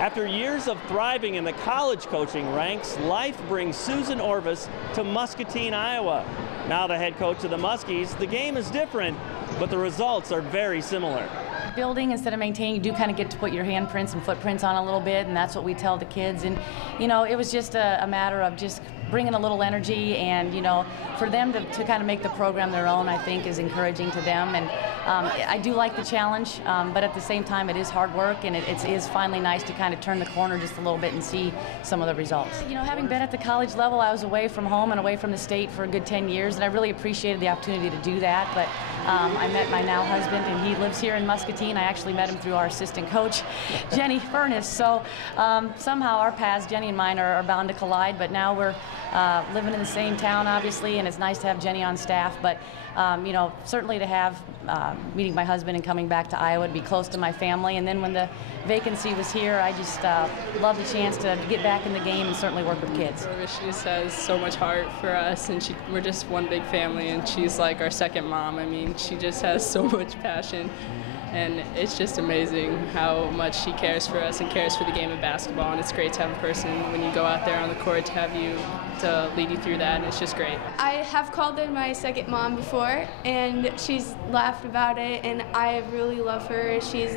After years of thriving in the college coaching ranks, life brings Susan Orvis to Muscatine, Iowa. Now the head coach of the Muskies, the game is different, but the results are very similar. Building instead of maintaining, you do kind of get to put your handprints and footprints on a little bit, and that's what we tell the kids. And you know, it was just a matter of just bringing a little energy, and you know, for them to kind of make the program their own, I think is encouraging to them. And I do like the challenge, but at the same time it is hard work, and it is finally nice to kind of turn the corner just a little bit and see some of the results. You know, having been at the college level, I was away from home and away from the state for a good 10 years, and I really appreciated the opportunity to do that. But I met my now husband, and he lives here in Muscatine. I actually met him through our assistant coach, Jenny Furness. So somehow our paths, Jenny and mine, are bound to collide, but now we're living in the same town, obviously, and it's nice to have Jenny on staff. But you know, certainly to have meeting my husband and coming back to Iowa to be close to my family. And then when the vacancy was here, I just loved the chance to get back in the game and certainly work with kids. She just has so much heart for us, and we're just one big family, and she's like our second mom. I mean, she just has so much passion. And it's just amazing how much she cares for us and cares for the game of basketball. And it's great to have a person, when you go out there on the court, to lead you through that, and it's just great. I have called her my second mom before, and she's laughed about it, and I really love her. She's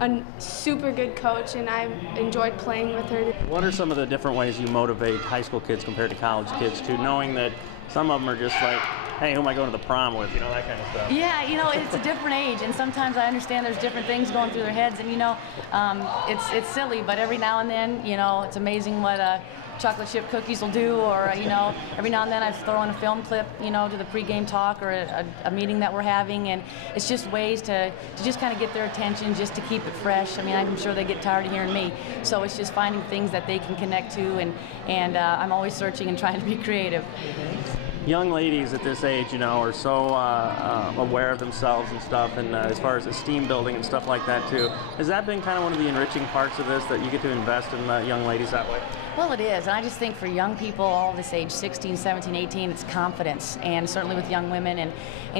a super good coach, and I enjoyed playing with her. What are some of the different ways you motivate high school kids compared to college kids too, knowing that some of them are just like, hey, who am I going to the prom with? You know, that kind of stuff. Yeah, you know, it's a different age, and sometimes I understand there's different things going through their heads, and you know, it's silly, but every now and then, you know, it's amazing what chocolate chip cookies will do, or you know, every now and then I've thrown a film clip, you know, to the pregame talk or a meeting that we're having, and it's just ways to just kind of get their attention, just to keep it fresh. I mean, I'm sure they get tired of hearing me, so it's just finding things that they can connect to, and I'm always searching and trying to be creative. Young ladies at this age, you know, are so aware of themselves and stuff, and as far as esteem building and stuff like that too. Has that been kind of one of the enriching parts of this, that you get to invest in young ladies that way? Well, it is, and I just think for young people all this age, 16, 17, 18, it's confidence, and certainly with young women, and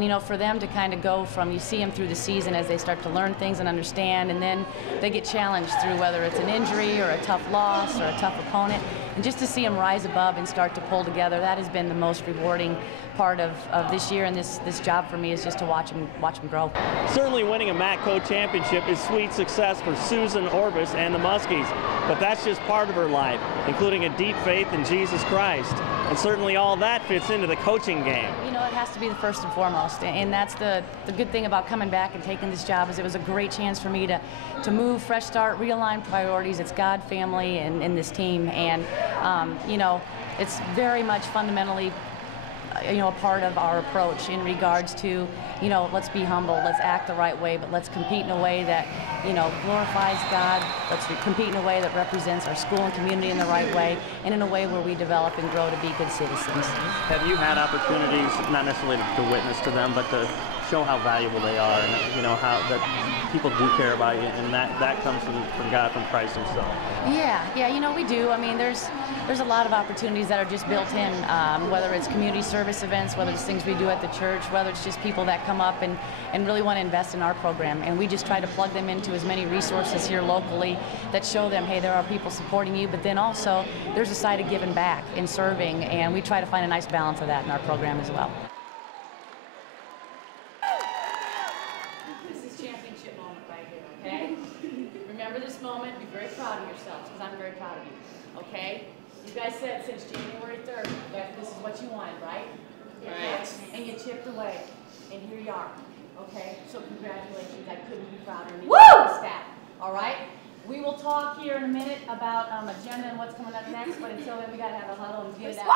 you know, for them to kind of go from, you see them through the season as they start to learn things and understand, and then they get challenged through whether it's an injury or a tough loss or a tough opponent, and just to see them rise above and start to pull together, that has been the most rewarding part of this year, and this job for me is just to watch them grow. Certainly winning a MACco championship is sweet success for Susan Orvis and the Muskies, but that's just part of her life, including a deep faith in Jesus Christ, and certainly all that fits into the coaching game. You know, it has to be the first and foremost, and that's the good thing about coming back and taking this job, is it was a great chance for me to move, fresh start, realign priorities. It's God, family, and this team, and you know, it's very much fundamentally, you know, a part of our approach in regards to, you know, let's be humble, let's act the right way, but let's compete in a way that, you know, glorifies God. Let's compete in a way that represents our school and community in the right way, and in a way where we develop and grow to be good citizens. Have you had opportunities, not necessarily to witness to them, but to show how valuable they are, and you know, how that people do care about you, and that comes from God, from Christ himself? Yeah, you know, we do. I mean, there's a lot of opportunities that are just built in, whether it's community service events, whether it's things we do at the church, whether it's just people that come up and really want to invest in our program, and we just try to plug them into as many resources here locally that show them, hey, there are people supporting you, but then also there's a side of giving back and serving, and we try to find a nice balance of that in our program as well. Championship moment right here, okay? Remember this moment, be very proud of yourselves, because I'm very proud of you, okay? You guys said since January 3rd that this is what you wanted, right? Yes. And you chipped away, and here you are, okay? So congratulations, I couldn't be prouder of you. Woo! Staff, all right? We will talk here in a minute about agenda and what's coming up next, but until then we gotta have a huddle and get it out.